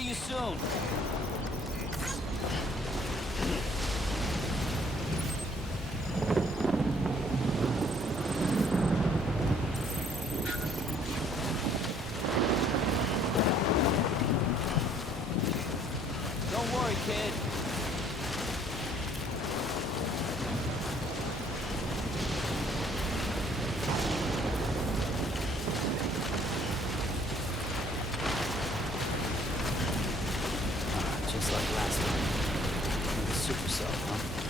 see you soon. Don't worry, kid. Just like last time. The super cell, huh?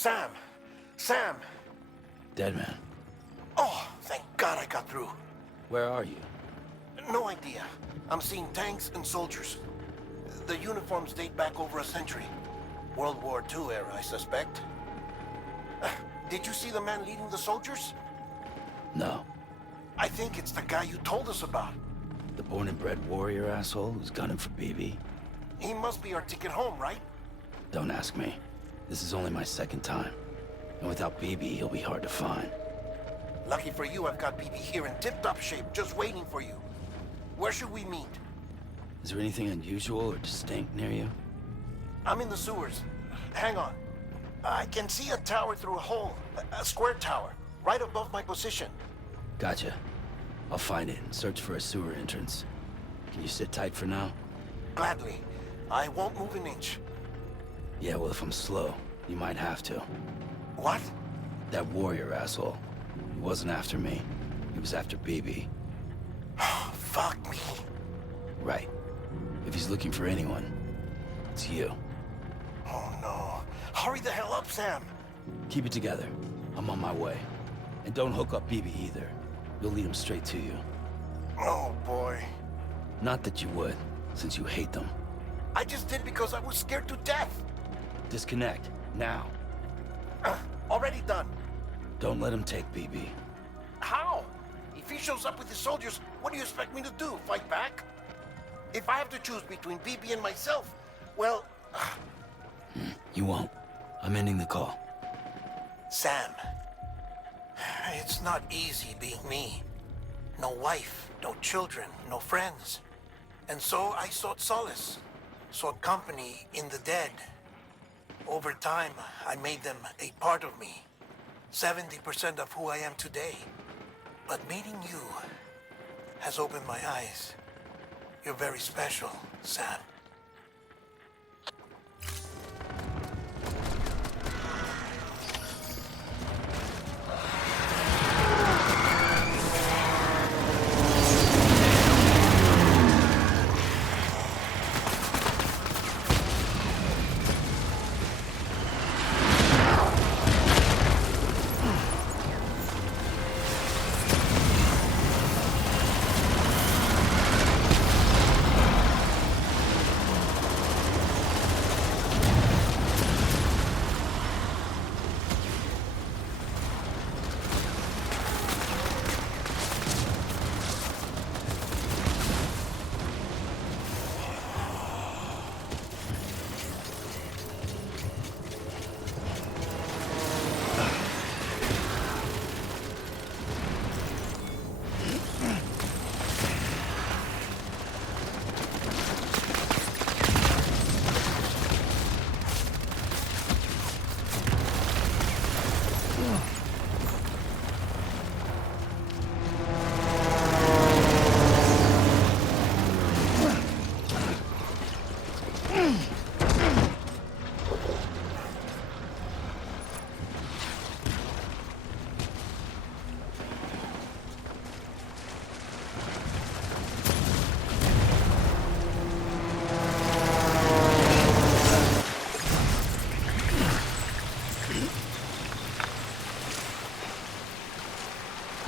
Sam! Sam! Dead man. Oh, thank God I got through. Where are you? No idea. I'm seeing tanks and soldiers. The uniforms date back over a century. World War II era, I suspect. Did you see the man leading the soldiers? No. I think it's the guy you told us about. The born and bred warrior asshole who's gunning for BB? He must be our ticket home, right? Don't ask me. This is only my second time. And without BB, he'll be hard to find. Lucky for you, I've got BB here in tip-top shape, just waiting for you. Where should we meet? Is there anything unusual or distinct near you? I'm in the sewers. Hang on. I can see a tower through a hole. A square tower, right above my position. Gotcha. I'll find it and search for a sewer entrance. Can you sit tight for now? Gladly. I won't move an inch. Yeah, well, if I'm slow, you might have to. What? That warrior asshole. He wasn't after me. He was after BB. Fuck me. Right. If he's looking for anyone, it's you. Oh no. Hurry the hell up, Sam. Keep it together. I'm on my way. And don't hook up BB either. You'll lead him straight to you. Oh boy. Not that you would, since you hate them. I just did because I was scared to death. Disconnect, now. Already done. Don't let him take BB. How? If he shows up with his soldiers, what do you expect me to do? Fight back? If I have to choose between BB and myself, well... You won't. I'm ending the call. Sam. It's not easy being me. No wife, no children, no friends. And so I sought solace. Sought company in the dead. Over time, I made them a part of me. 70% of who I am today. But meeting you has opened my eyes. You're very special, Sam.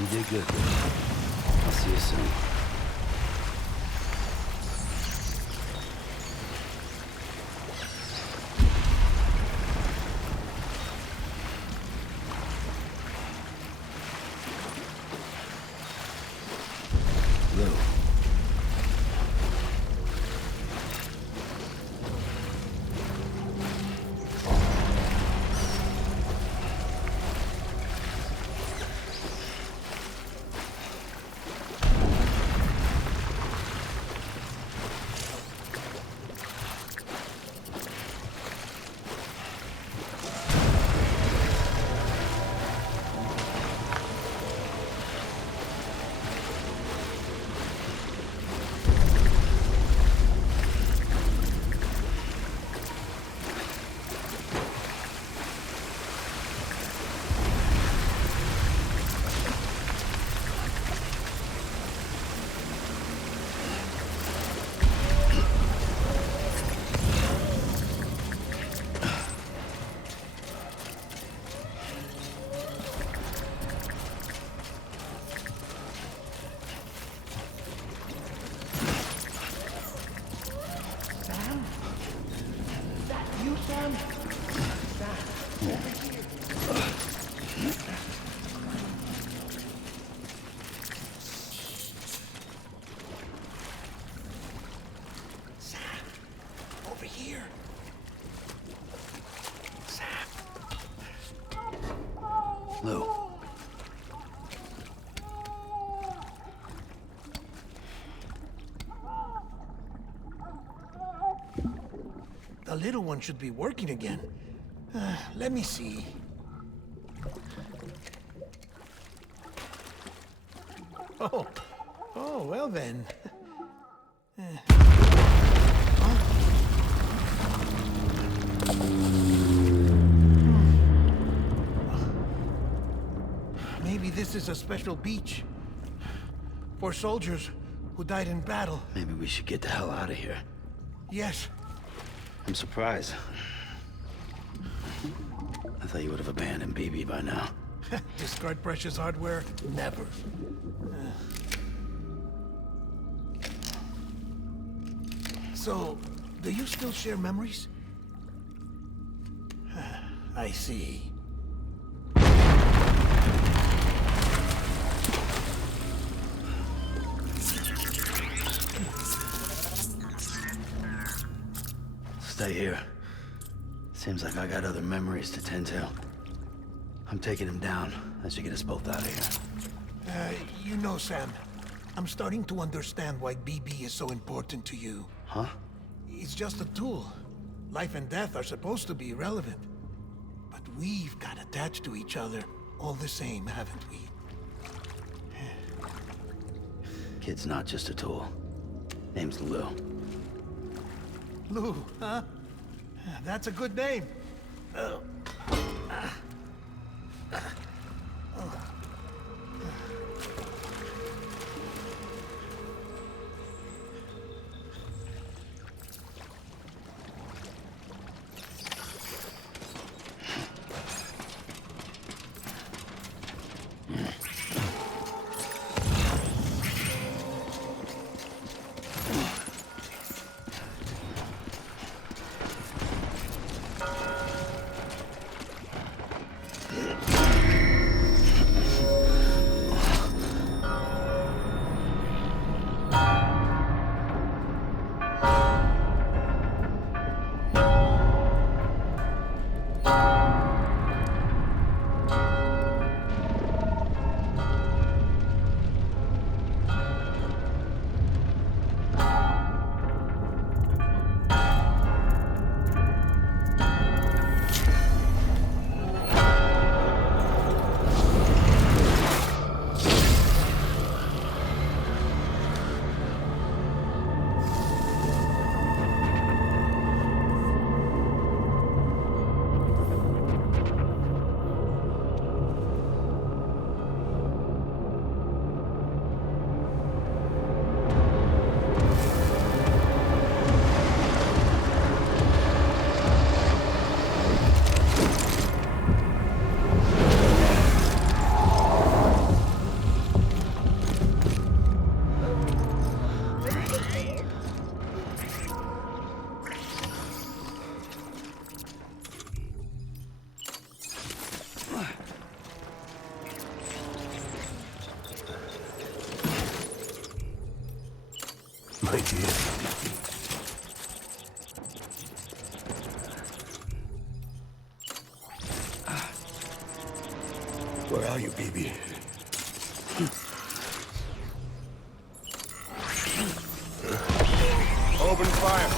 You did good. I'll see you soon. Lou. Sam? Sam, over here. Sam, over here. Sam. Lou. The little one should be working again. Let me see. Oh, well then. Maybe this is a special beach for soldiers who died in battle. Maybe we should get the hell out of here. Yes. I'm surprised. I thought you would have abandoned BB by now. Discard precious hardware? Never. So, do you still share memories? I see. Stay here. Seems like I got other memories to tend to. I'm taking him down. That should get us both out of here. You know, Sam, I'm starting to understand why BB is so important to you. Huh? It's just a tool. Life and death are supposed to be irrelevant. But we've got attached to each other all the same, haven't we? Kid's not just a tool. Name's Lou. Lou, huh? That's a good name. My dear. Where are you, baby? Open fire!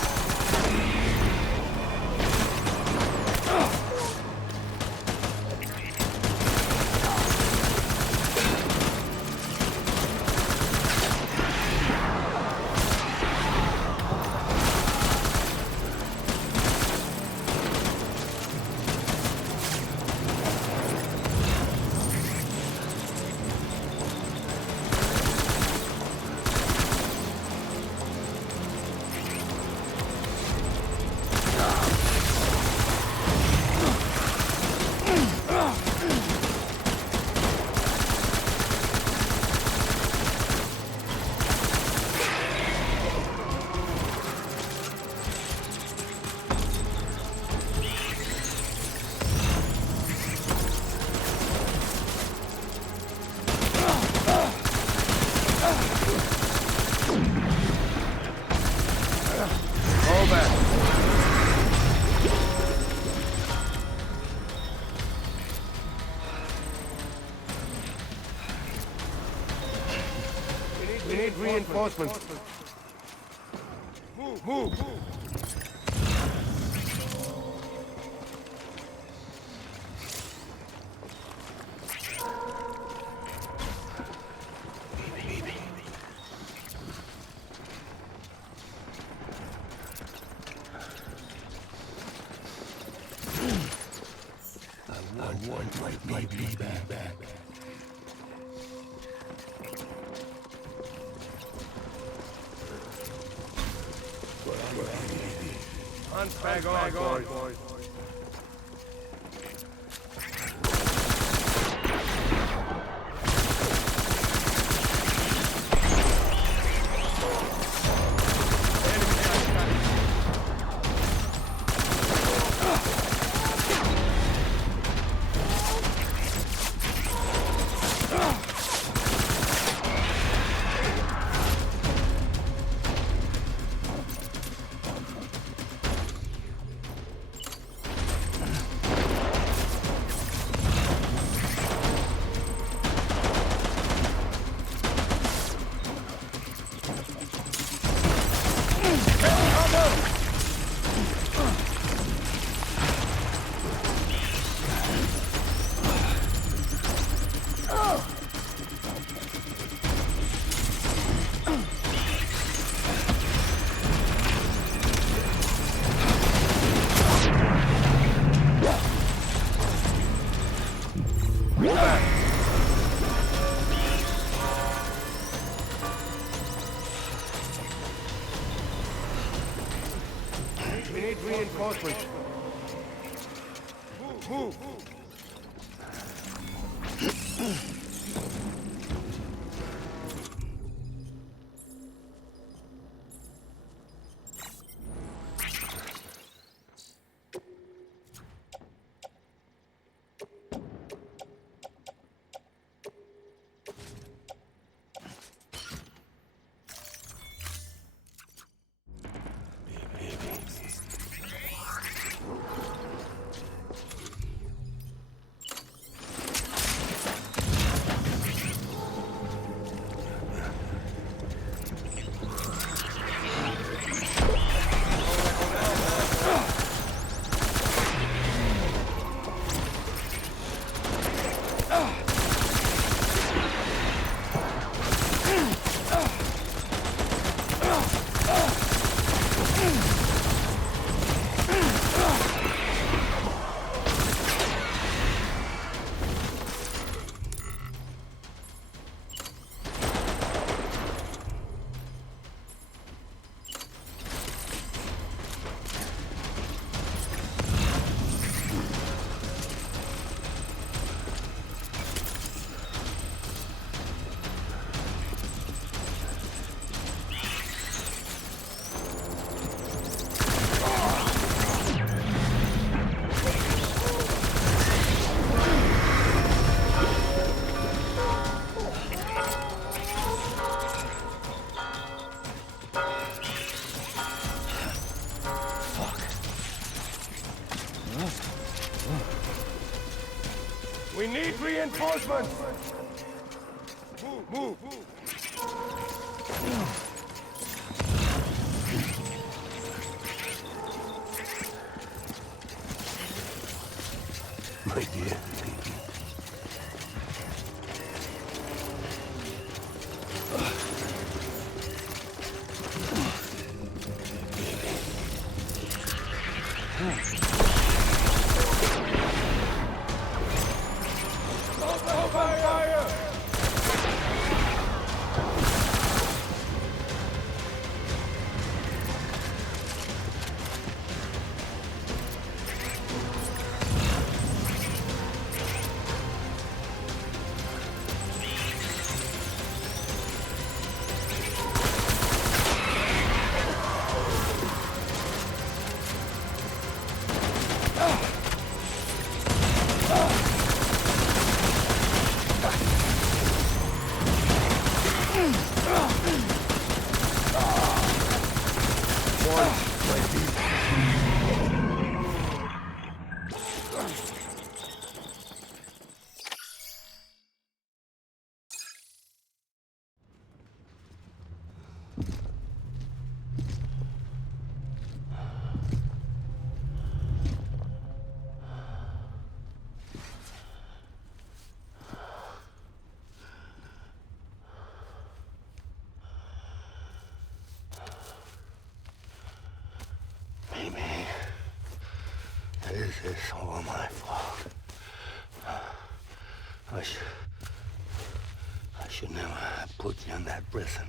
back. We need reinforcements. Move. I want my baby back. Bag on, boys. We need reinforcements. Move. We need reinforcements! Move! My dear. This is all my fault. I should never have put you in that prison.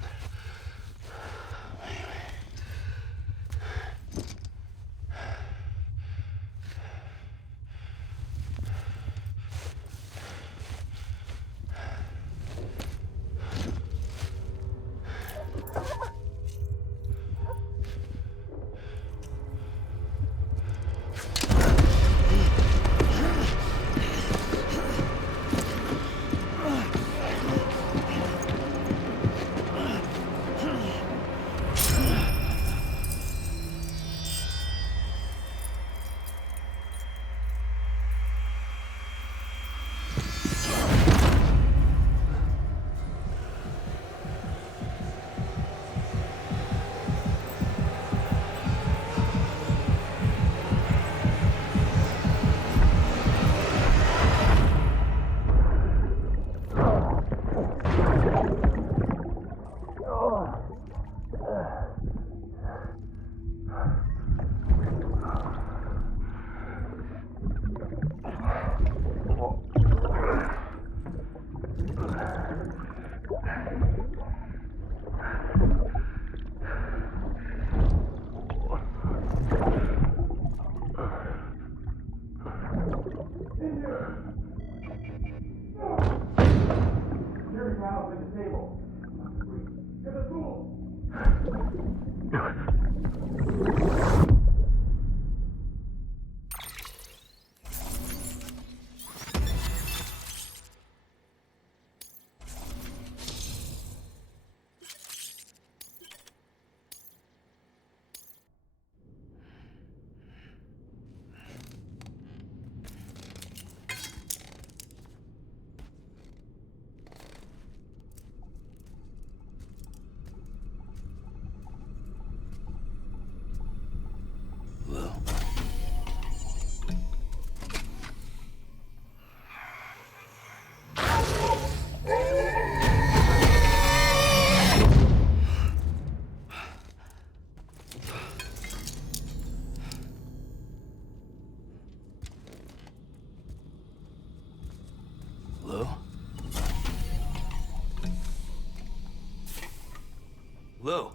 Lou.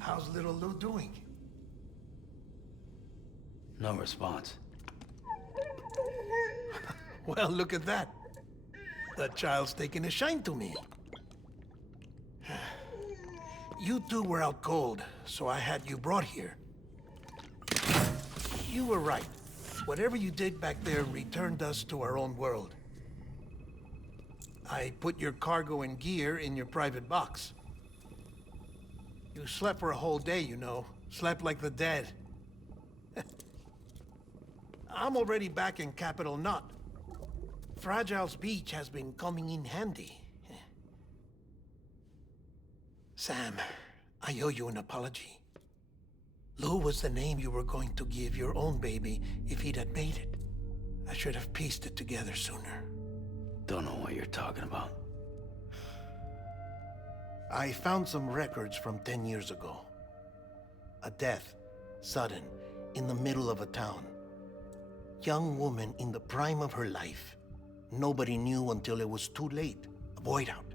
How's little Lou doing? No response. Well, look at that. That child's taking a shine to me. You two were out cold, so I had you brought here. You were right. Whatever you did back there returned us to our own world. I put your cargo and gear in your private box. You slept for a whole day, you know. Slept like the dead. I'm already back in Capital Knot. Fragile's beach has been coming in handy. Sam, I owe you an apology. Lou was the name you were going to give your own baby if he'd had made it. I should have pieced it together sooner. Don't know what you're talking about. I found some records from 10 years ago. A death, sudden, in the middle of a town. Young woman in the prime of her life. Nobody knew until it was too late. A void out.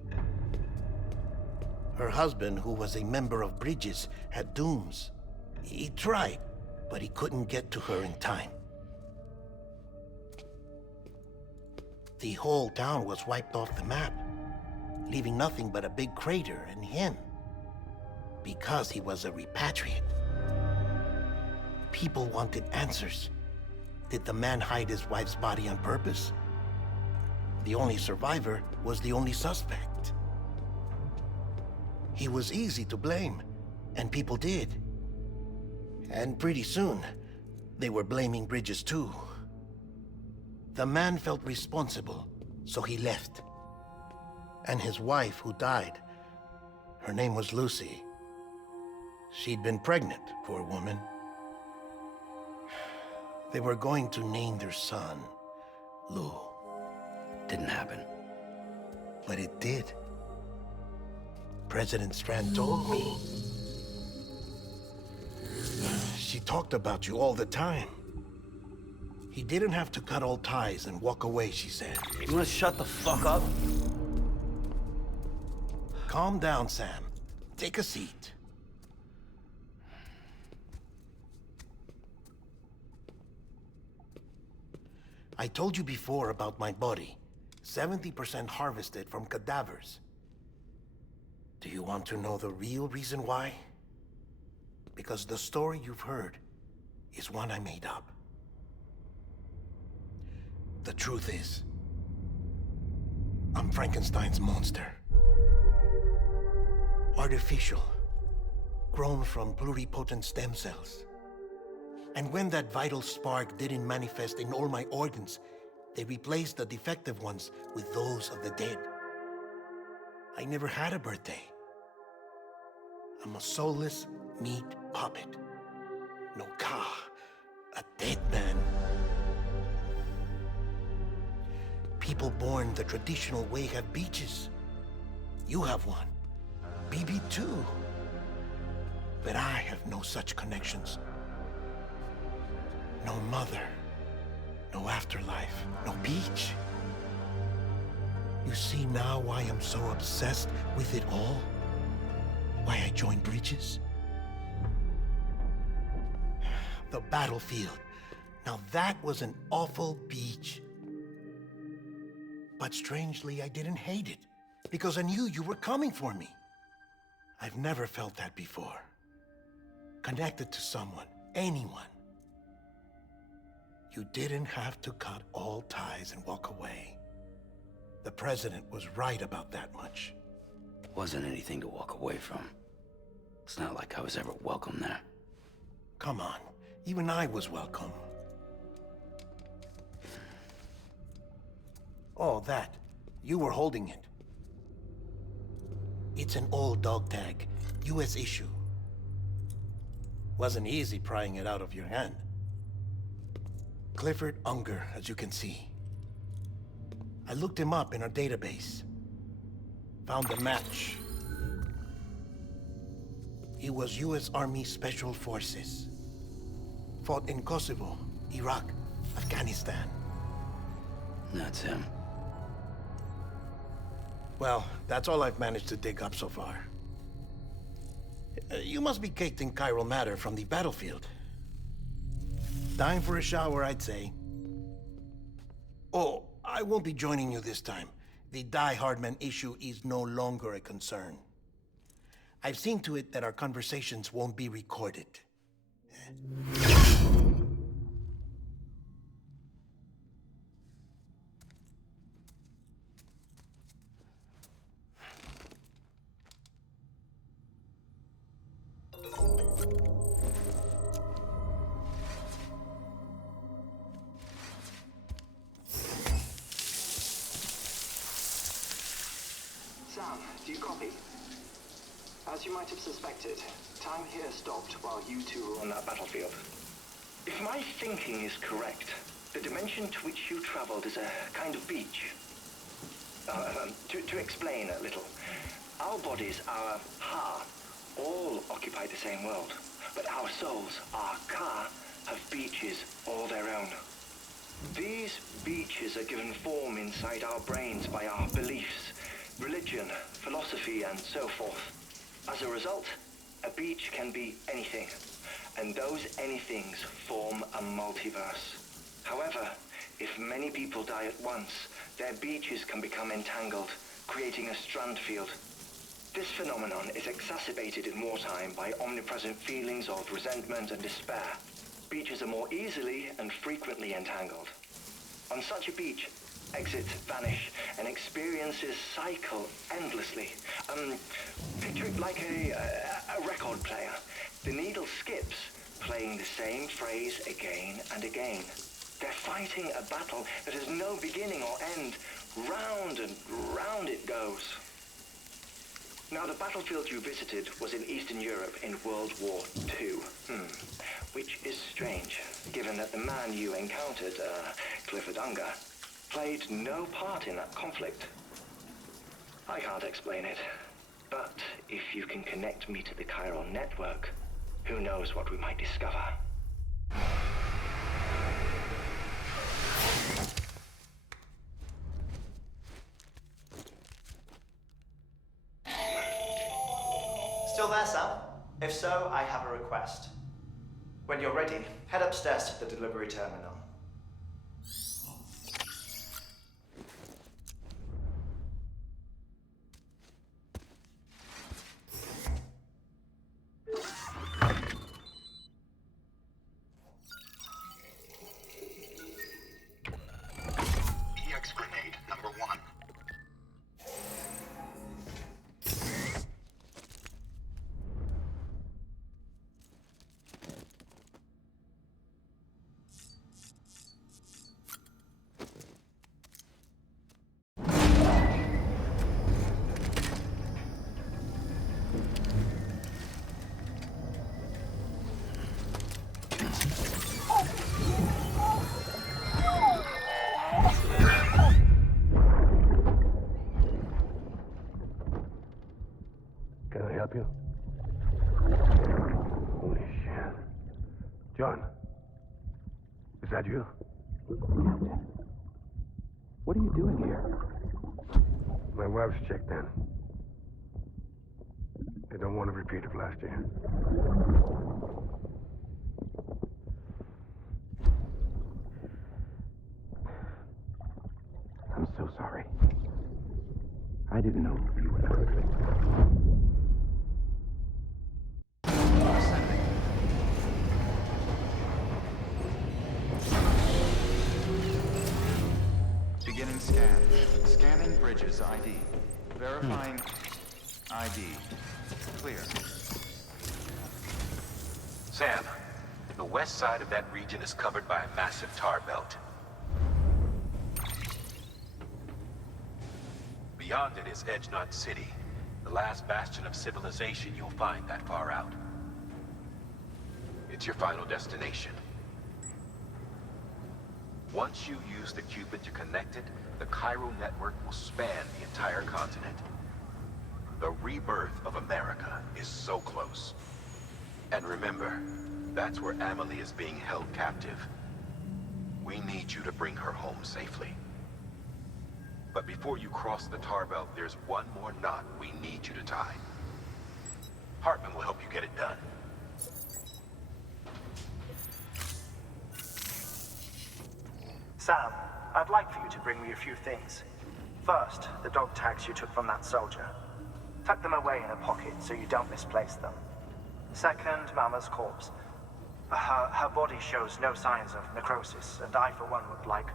Her husband, who was a member of Bridges, had dooms. He tried, but he couldn't get to her in time. The whole town was wiped off the map, leaving nothing but a big crater and him. Because he was a repatriate. People wanted answers. Did the man hide his wife's body on purpose? The only survivor was the only suspect. He was easy to blame, and people did. And pretty soon, they were blaming Bridges too. The man felt responsible, so he left. And his wife, who died, her name was Lucy. She'd been pregnant, poor woman. They were going to name their son Lou. Didn't happen. But it did. President Strand told me. She talked about you all the time. He didn't have to cut all ties and walk away, she said. You wanna shut the fuck up? Calm down, Sam. Take a seat. I told you before about my body. 70% harvested from cadavers. Do you want to know the real reason why? Because the story you've heard is one I made up. The truth is, I'm Frankenstein's monster. Artificial, grown from pluripotent stem cells. And when that vital spark didn't manifest in all my organs, they replaced the defective ones with those of the dead. I never had a birthday. I'm a soulless meat puppet. No ka, a dead man. People born the traditional way have beaches. You have one. BB too. But I have no such connections. No mother, no afterlife, no beach. You see now why I'm so obsessed with it all? Why I joined Bridges? The battlefield. Now that was an awful beach. But strangely, I didn't hate it, because I knew you were coming for me. I've never felt that before. Connected to someone, anyone. You didn't have to cut all ties and walk away. The president was right about that much. Wasn't anything to walk away from. It's not like I was ever welcome there. Come on, even I was welcome. Oh, that. You were holding it. It's an old dog tag, US issue. Wasn't easy prying it out of your hand. Clifford Unger, as you can see. I looked him up in our database. Found a match. He was US Army Special Forces. Fought in Kosovo, Iraq, Afghanistan. That's him. Well, that's all I've managed to dig up so far. You must be caked in chiral matter from the battlefield. Time for a shower, I'd say. Oh, I won't be joining you this time. The Die Hartman issue is no longer a concern. I've seen to it that our conversations won't be recorded. Sam, do you copy? As you might have suspected, time here stopped while you two were on that battlefield. If my thinking is correct, the dimension to which you traveled is a kind of beach. To explain a little, our bodies, our ha, all occupy the same world, but our souls, our ka, have beaches all their own. These beaches are given form inside our brains by our beliefs, religion, philosophy, and so forth. As a result, a beach can be anything, and those anythings form a multiverse. However, if many people die at once, their beaches can become entangled, creating a strand field. This phenomenon is exacerbated in wartime by omnipresent feelings of resentment and despair. Beaches are more easily and frequently entangled. On such a beach, exits vanish and experiences cycle endlessly. Picture it like a record player. The needle skips, playing the same phrase again and again. They're fighting a battle that has no beginning or end. Round and round it goes. Now, the battlefield you visited was in Eastern Europe in World War II. Which is strange, given that the man you encountered, Clifford Unger, played no part in that conflict. I can't explain it, but if you can connect me to the chiral network, who knows what we might discover. If so, I have a request. When you're ready, head upstairs to the delivery terminal. EX grenade number 1. Can I help you? Holy shit. John, is that you? Captain, what are you doing here? My wife's checked in. They don't want to repeat of last year. I'm so sorry. I didn't know you were perfect. Beginning scan. Scanning bridges ID. Verifying ID. Clear. Sam, the west side of that region is covered by a massive tar belt. Beyond it is Edge Knot City, the last bastion of civilization you'll find that far out. It's your final destination. Once you use the Cupid to connect it, the Cairo network will span the entire continent. The rebirth of America is so close. And remember, that's where Amelie is being held captive. We need you to bring her home safely. But before you cross the tar belt, there's one more knot we need you to tie. Hartman will help you get it done. Sam, I'd like for you to bring me a few things. First, the dog tags you took from that soldier. Tuck them away in a pocket so you don't misplace them. Second, Mama's corpse. Her body shows no signs of necrosis, and I, for one, would like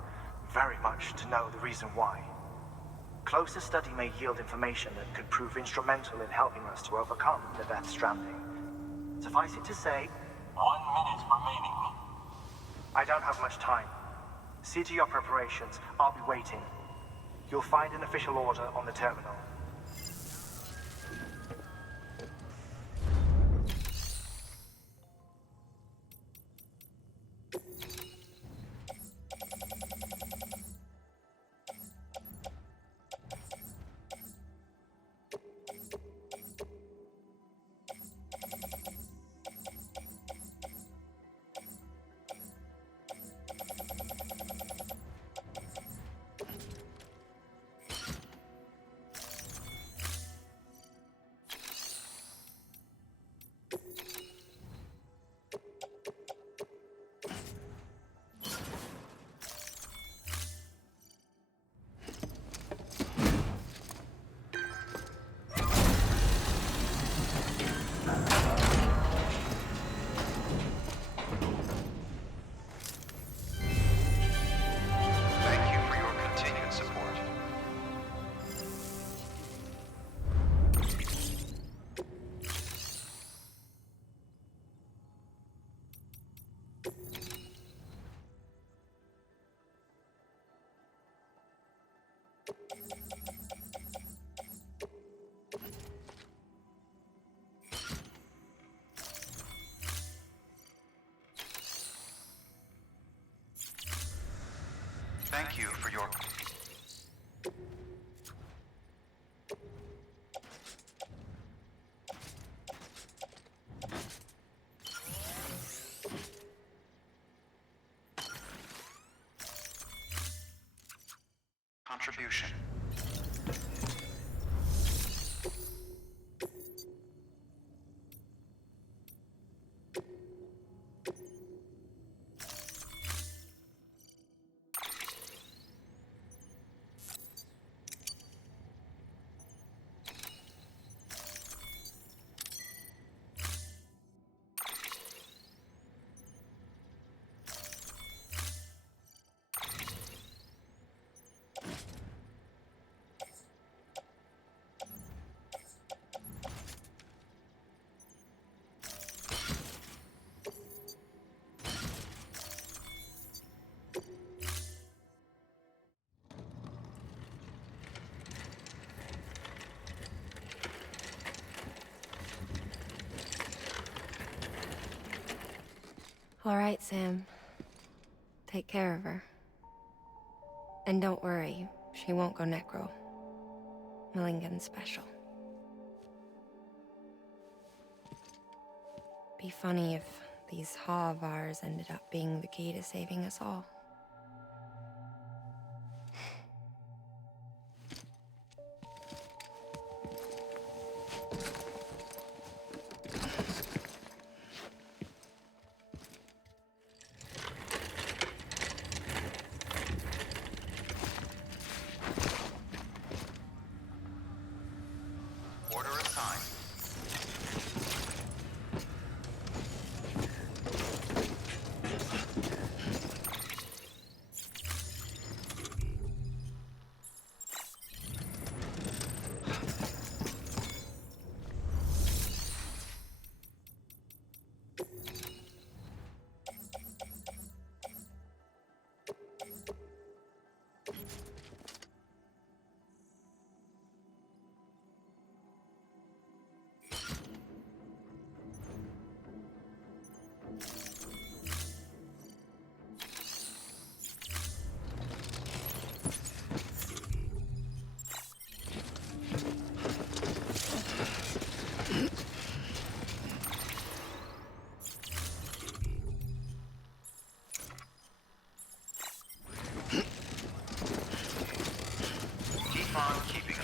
very much to know the reason why. Closer study may yield information that could prove instrumental in helping us to overcome the Death Stranding. Suffice it to say, 1 minute remaining. I don't have much time. See to your preparations. I'll be waiting. You'll find an official order on the terminal. Thank you for your continued support. Thank you for your... contribution. All right, Sam. Take care of her. And don't worry, she won't go necro. Millingan's special. Be funny if these Ha of ours ended up being the key to saving us all. Order assigned.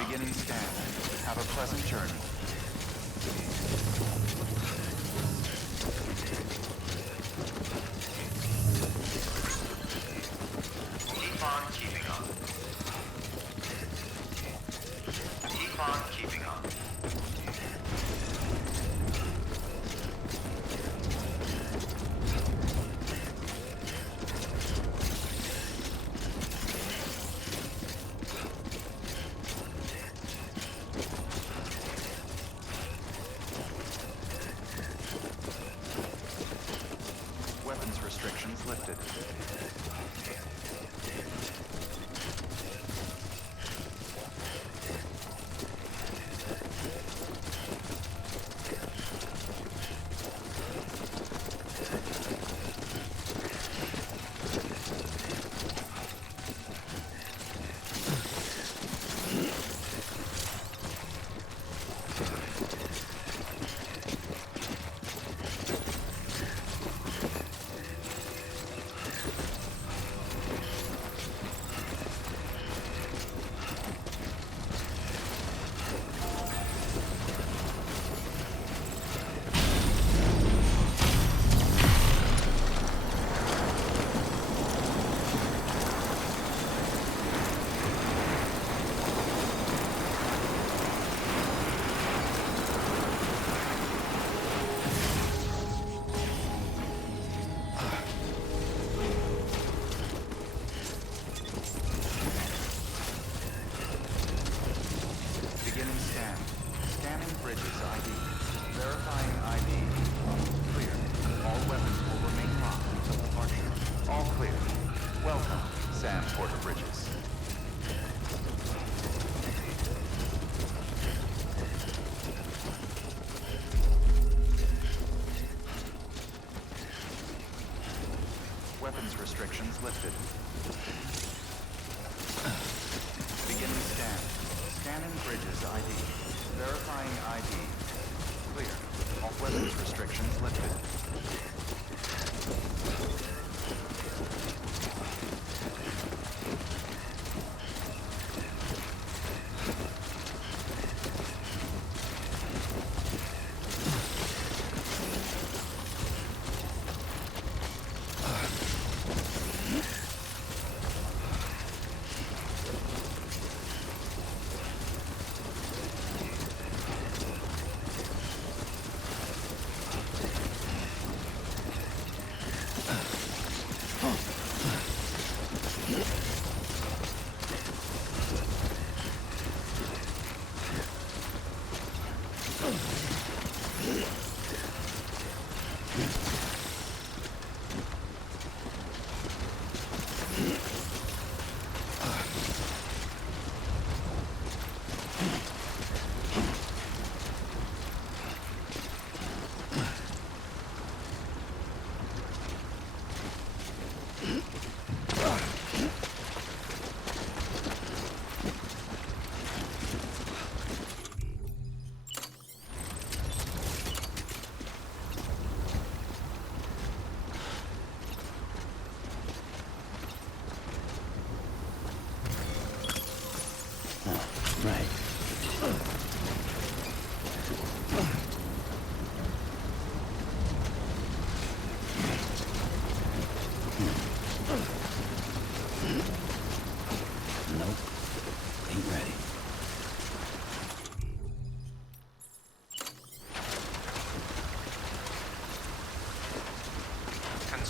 Beginning scan. Have a pleasant journey. Keep on keeping up. Keep on keeping up. Weapons restrictions lifted. Beginning scan. Scanning bridges ID. Verifying ID. Clear. All weapons will remain locked until departure. All clear. Welcome, Sam Porter Bridges. Weapons restrictions lifted. Beginning scan. Scanning bridges ID. Verifying ID. Clear. All weapons restrictions lifted.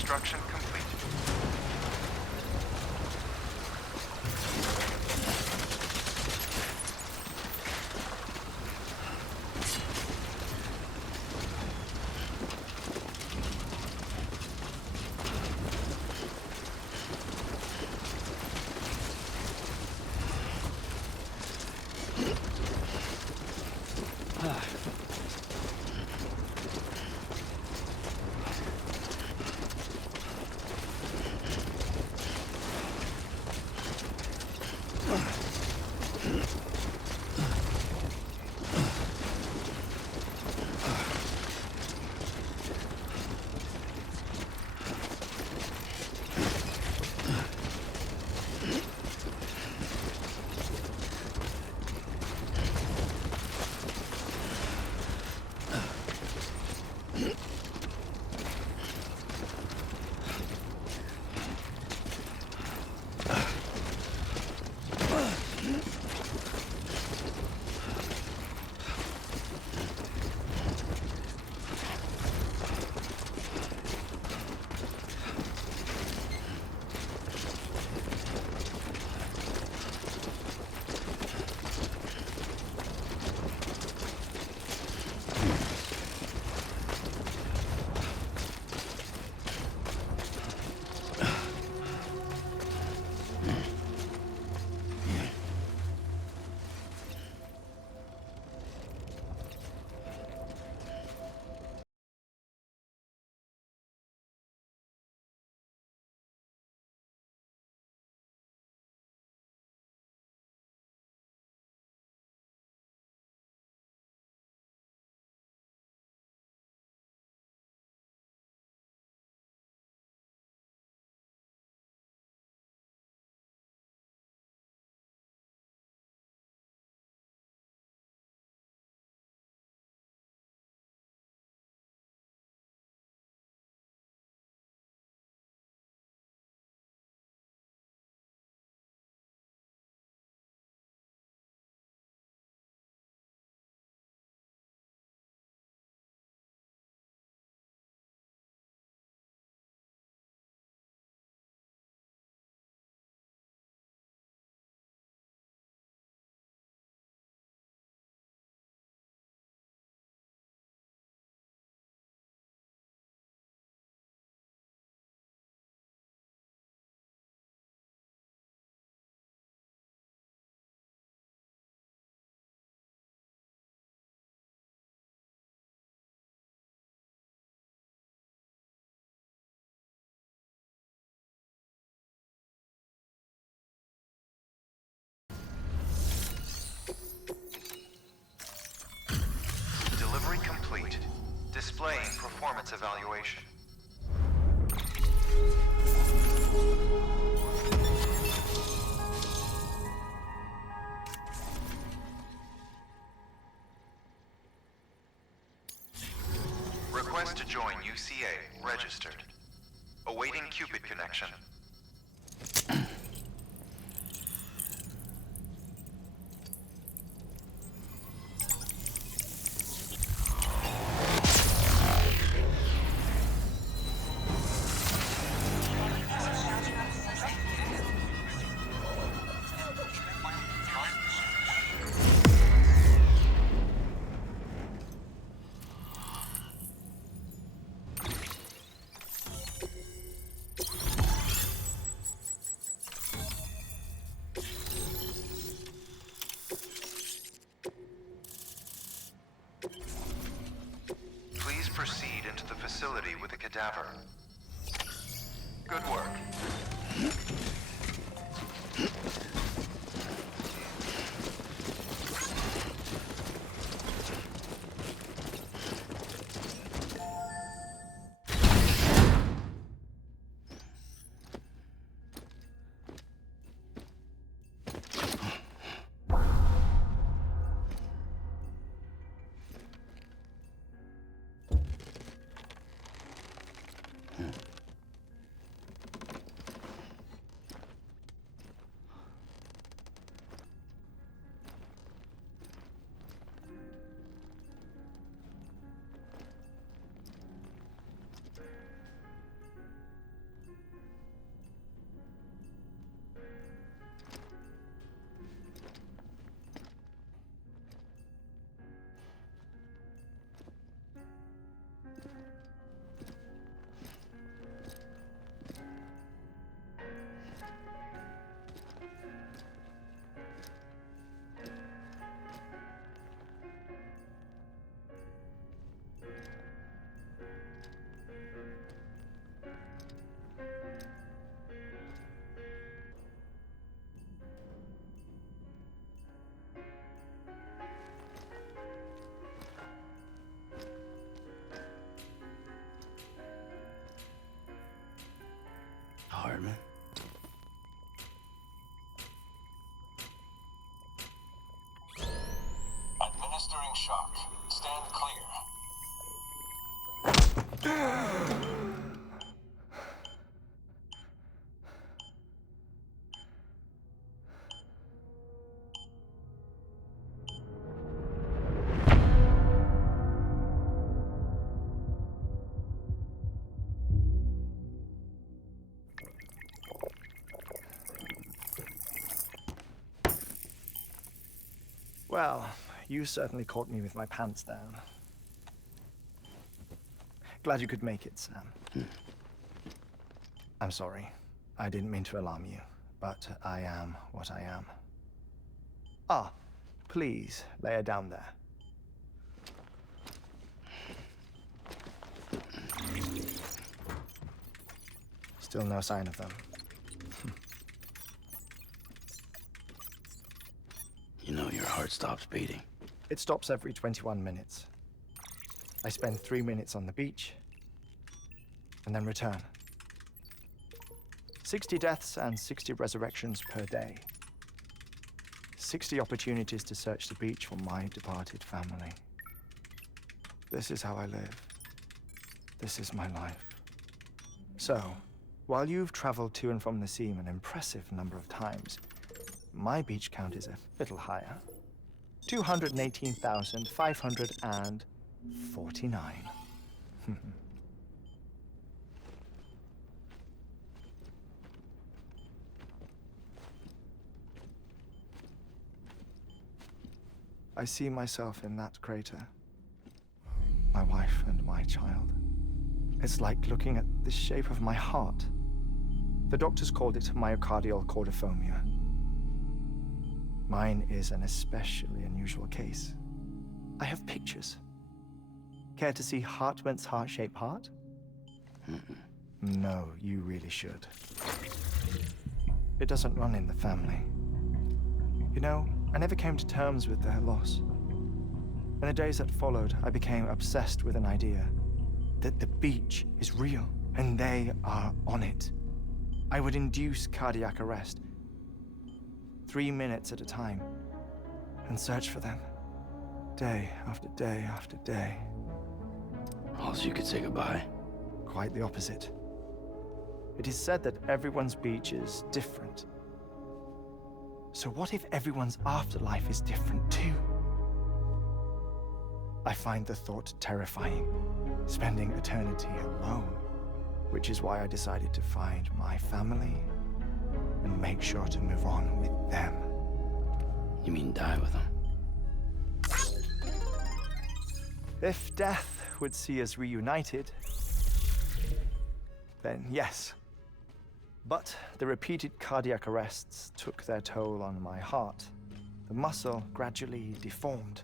Construction complete. Delivery complete. Displaying performance evaluation. Request to join UCA. Registered. Awaiting Cupid connection. Please proceed into the facility with a cadaver. Good work. Hartman. Administering shock. Stand clear. Well, you certainly caught me with my pants down. Glad you could make it, Sam. I'm sorry. I didn't mean to alarm you, but I am what I am. Ah, please, lay her down there. Still no sign of them. You know your heart stops beating. It stops every 21 minutes. I spend 3 minutes on the beach, and then return. 60 deaths and 60 resurrections per day. 60 opportunities to search the beach for my departed family. This is how I live. This is my life. So, while you've traveled to and from the scene an impressive number of times, my beach count is a little higher. 218,549. I see myself in that crater. My wife and my child. It's like looking at the shape of my heart. The doctors called it myocardial cordiformia. Mine is an especially unusual case. I have pictures. Care to see Hartman's heart-shaped heart? No, you really should. It doesn't run in the family. You know, I never came to terms with their loss. In the days that followed, I became obsessed with an idea that the beach is real and they are on it. I would induce cardiac arrest, 3 minutes at a time, and search for them, day after day after day. All so you could say goodbye. Quite the opposite. It is said that everyone's beach is different. So what if everyone's afterlife is different too? I find the thought terrifying, spending eternity alone, which is why I decided to find my family and make sure to move on with them. You mean die with them? If death would see us reunited, then yes. But the repeated cardiac arrests took their toll on my heart. The muscle gradually deformed.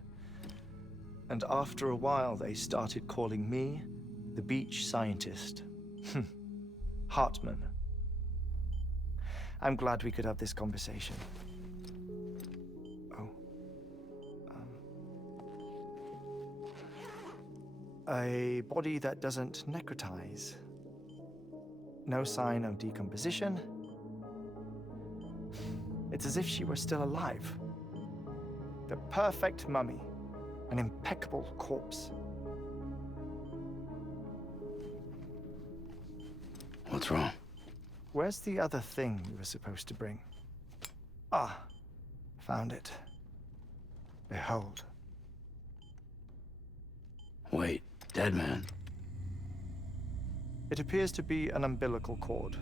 And after a while, they started calling me the beach scientist. Hartman. I'm glad we could have this conversation. Oh. A body that doesn't necrotize. No sign of decomposition. It's as if she were still alive. The perfect mummy. An impeccable corpse. What's wrong? Where's the other thing you were supposed to bring? Ah, found it. Behold. Wait, dead man? It appears to be an umbilical cord.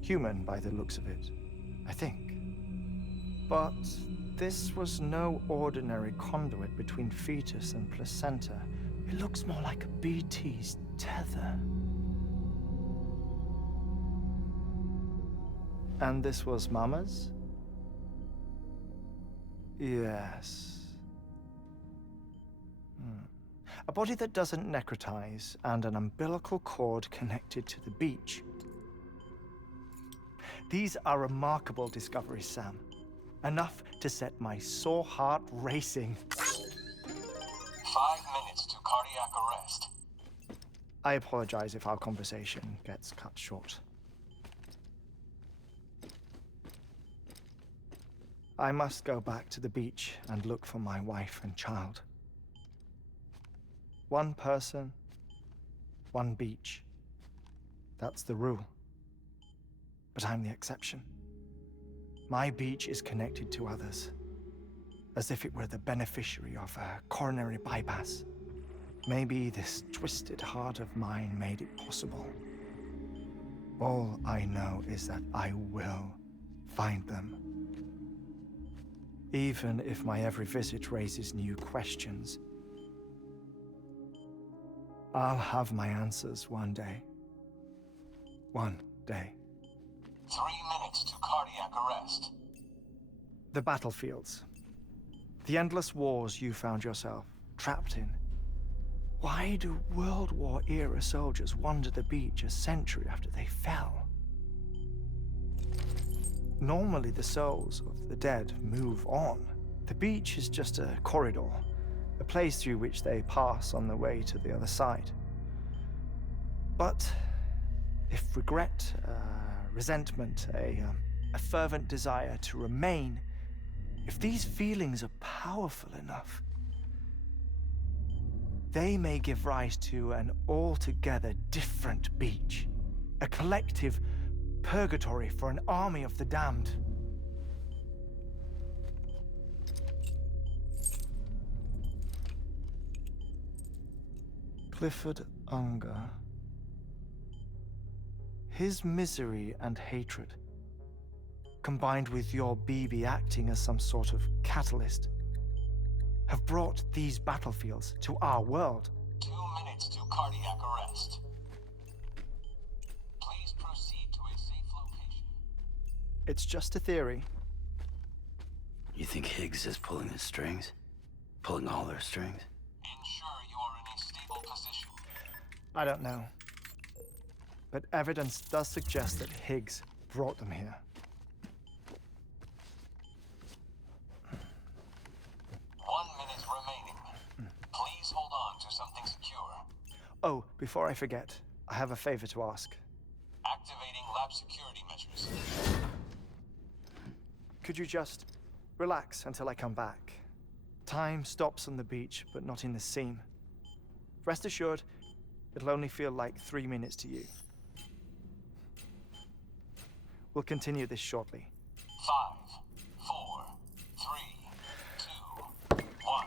Human by the looks of it, I think. But this was no ordinary conduit between fetus and placenta. It looks more like a BT's tether. And this was Mama's? Yes. A body that doesn't necrotize and an umbilical cord connected to the beach. These are remarkable discoveries, Sam. Enough to set my sore heart racing. 5 minutes to cardiac arrest. I apologize if our conversation gets cut short. I must go back to the beach and look for my wife and child. One person, one beach. That's the rule. But I'm the exception. My beach is connected to others, as if it were the beneficiary of a coronary bypass. Maybe this twisted heart of mine made it possible. All I know is that I will find them. Even if my every visit raises new questions, I'll have my answers one day. One day. 3 minutes to cardiac arrest. The battlefields. The endless wars you found yourself trapped in. Why do World War-era soldiers wander the beach a century after they fell? Normally, the souls of the dead move on. The beach is just a corridor, a place through which they pass on the way to the other side. But if regret, resentment, a fervent desire to remain, if these feelings are powerful enough, they may give rise to an altogether different beach, a collective purgatory for an army of the damned. Clifford Unger. His misery and hatred, combined with your BB acting as some sort of catalyst, have brought these battlefields to our world. 2 minutes to cardiac arrest. Please proceed to a safe location. It's just a theory. You think Higgs is pulling the strings? Pulling all their strings? Ensure you are in a stable position. I don't know. But evidence does suggest that Higgs brought them here. 1 minute remaining. Please hold on to something secure. Oh, before I forget, I have a favor to ask. Activating lab security measures. Could you just relax until I come back? Time stops on the beach, but not in the scene. Rest assured, it'll only feel like 3 minutes to you. We'll continue this shortly. 5, 4, 3, 2, 1.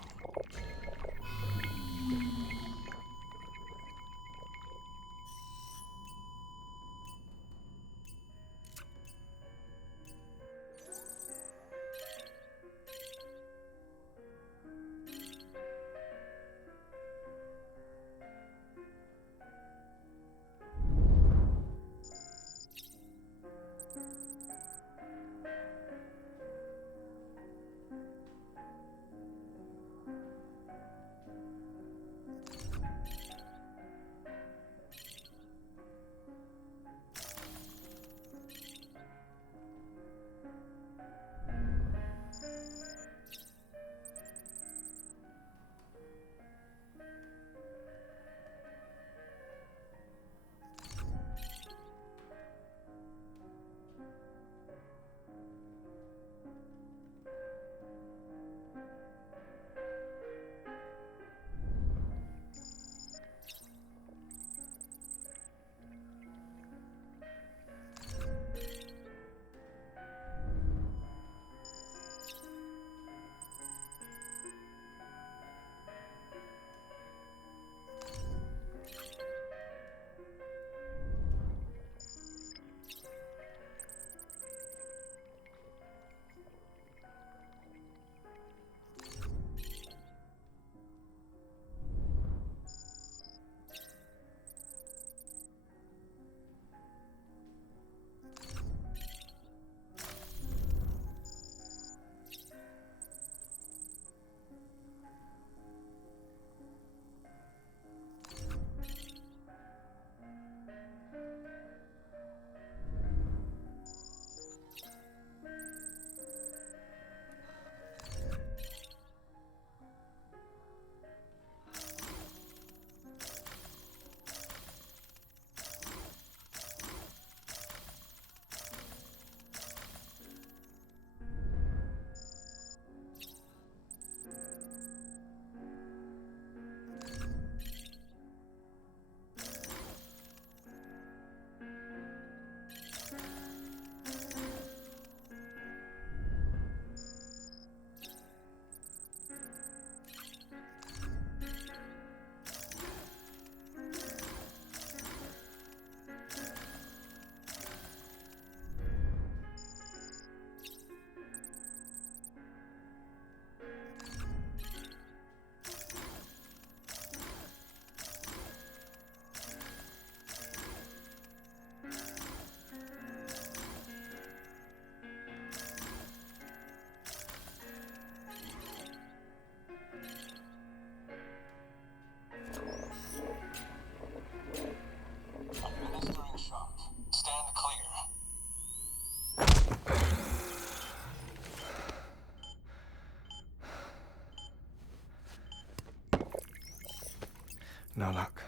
No luck.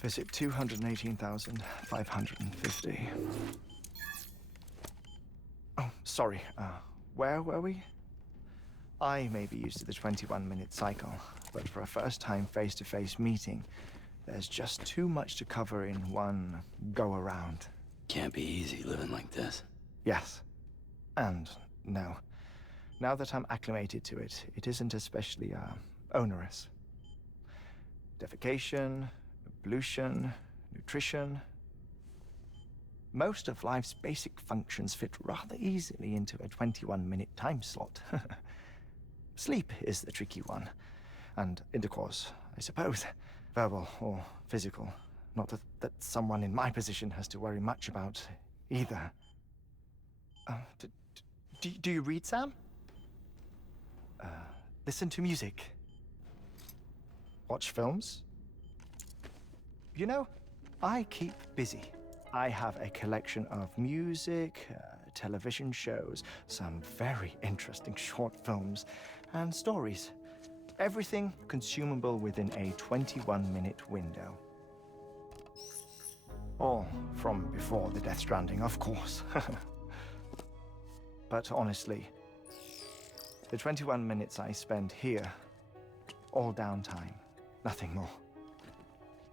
Visit 218,550. Oh, sorry. Where were we? I may be used to the 21-minute cycle, but for a first-time face-to-face meeting, there's just too much to cover in one go-around. Can't be easy living like this. Yes. And no. Now that I'm acclimated to it, it isn't especially, onerous. Defecation, pollution, nutrition. Most of life's basic functions fit rather easily into a 21-minute time slot. Sleep is the tricky one. And intercourse, I suppose. Verbal or physical. Not that someone in my position has to worry much about either. Do you read, Sam? Listen to music. Watch films. You know, I keep busy. I have a collection of music, television shows, some very interesting short films, and stories. Everything consumable within a 21-minute window. All from before the Death Stranding, of course. But honestly, the 21 minutes I spend here, all downtime, nothing more.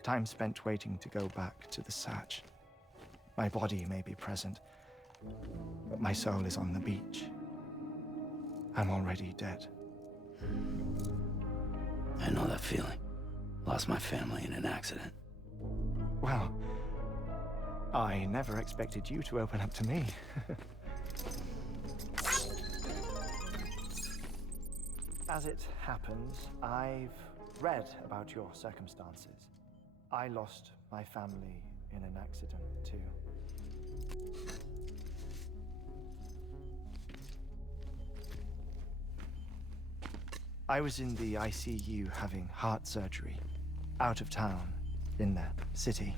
Time spent waiting to go back to the search. My body may be present, but my soul is on the beach. I'm already dead. I know that feeling. Lost my family in an accident. Well, I never expected you to open up to me. As it happens, I've read about your circumstances. I lost my family in an accident, too. I was in the ICU having heart surgery, out of town, in the city.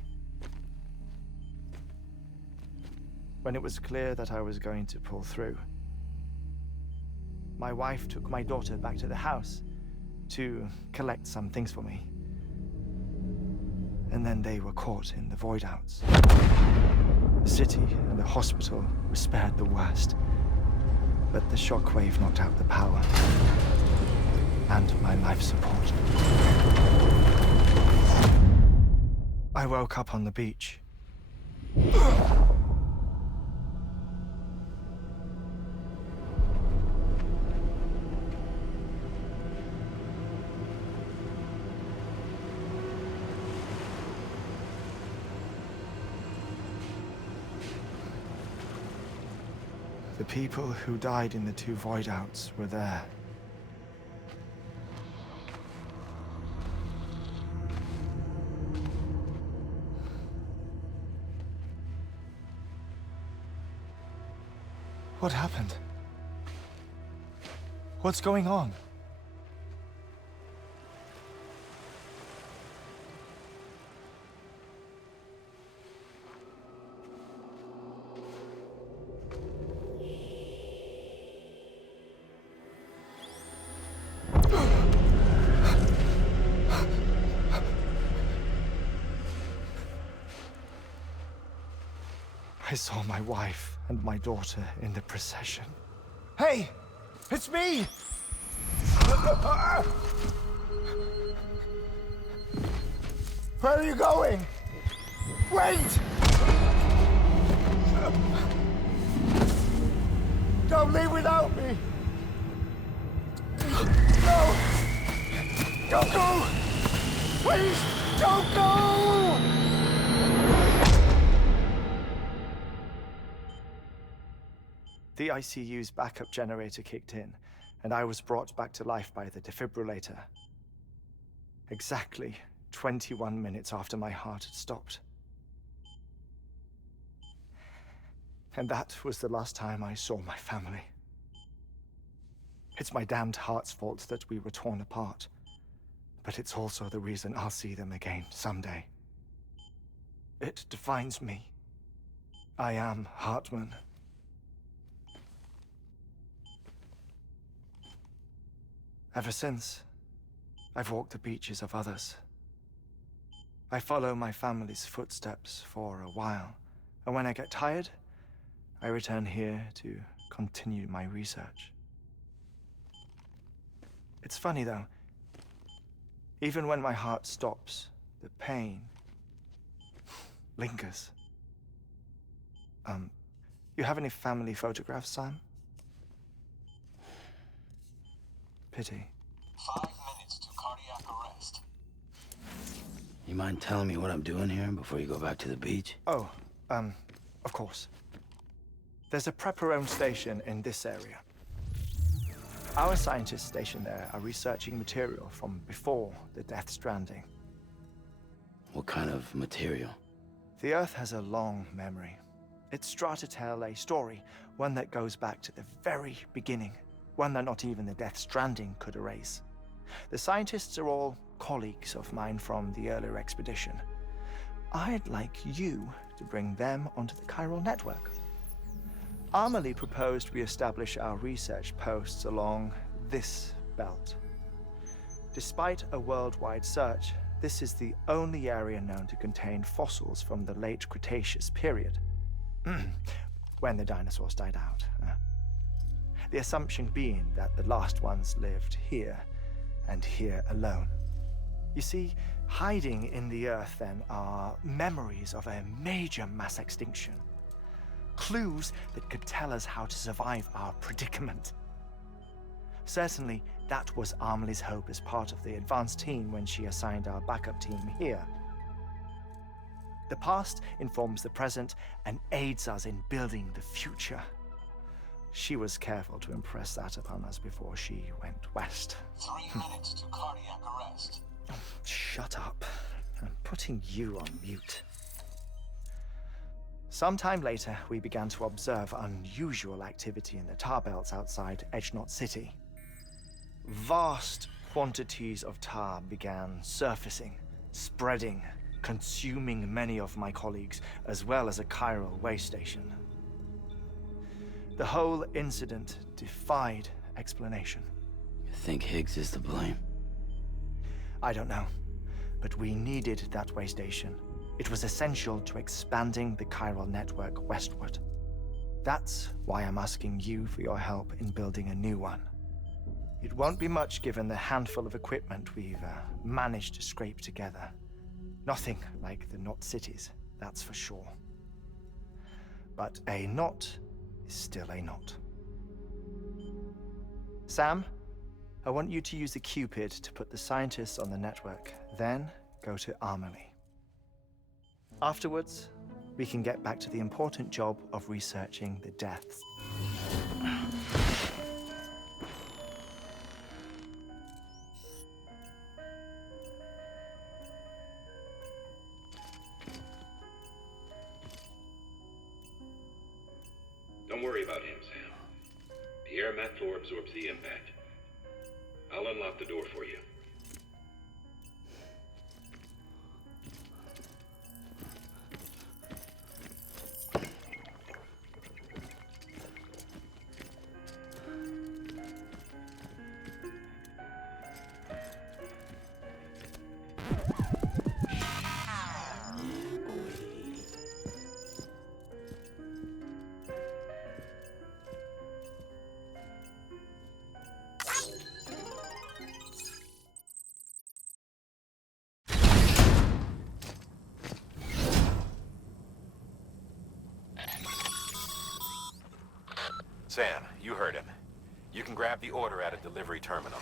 When it was clear that I was going to pull through, my wife took my daughter back to the house to collect some things for me. And then they were caught in the void-outs. The city and the hospital were spared the worst, but the shockwave knocked out the power and my life support. I woke up on the beach. The people who died in the two void-outs were there. What happened? What's going on? I saw my wife and my daughter in the procession. Hey! It's me! Where are you going? Wait! Don't leave without me! No! Don't go! Please, don't go! The ICU's backup generator kicked in, and I was brought back to life by the defibrillator. Exactly 21 minutes after my heart had stopped. And that was the last time I saw my family. It's my damned heart's fault that we were torn apart, but it's also the reason I'll see them again someday. It defines me. I am Hartman. Ever since, I've walked the beaches of others I follow my family's footsteps for a while, and when I get tired, I return here to continue my research. It's funny though, even when my heart stops, the pain lingers. You have any family photographs, Sam? Pity. 5 minutes to cardiac arrest. You mind telling me what I'm doing here before you go back to the beach? Oh, of course. There's a prep-your-own station in this area. Our scientists stationed there are researching material from before the Death Stranding. What kind of material? The Earth has a long memory. It's trying to tell a story, one that goes back to the very beginning, one that not even the Death Stranding could erase. The scientists are all colleagues of mine from the earlier expedition. I'd like you to bring them onto the chiral network. Amelie proposed we establish our research posts along this belt. Despite a worldwide search, this is the only area known to contain fossils from the late Cretaceous period, when the dinosaurs died out. The assumption being that the last ones lived here, and here alone. You see, hiding in the Earth then are memories of a major mass extinction. Clues that could tell us how to survive our predicament. Certainly, that was Amelie's hope as part of the advanced team when she assigned our backup team here. The past informs the present and aids us in building the future. She was careful to impress that upon us before she went west. 3 minutes to cardiac arrest. Oh, shut up. I'm putting you on mute. Sometime later, we began to observe unusual activity in the tar belts outside Edgenot City. Vast quantities of tar began surfacing, spreading, consuming many of my colleagues, as well as a chiral way station. The whole incident defied explanation. You think Higgs is to blame? I don't know, but we needed that way station. It was essential to expanding the chiral network westward. That's why I'm asking you for your help in building a new one. It won't be much given the handful of equipment we've managed to scrape together. Nothing like the knot cities, that's for sure. But a knot is still a knot. Sam, I want you to use the Cupid to put the scientists on the network, then go to Amelie. Afterwards, we can get back to the important job of researching the deaths. Don't worry about him, Sam. The air mat floor absorbs the impact. I'll unlock the door for you. Sam, you heard him. You can grab the order at a delivery terminal.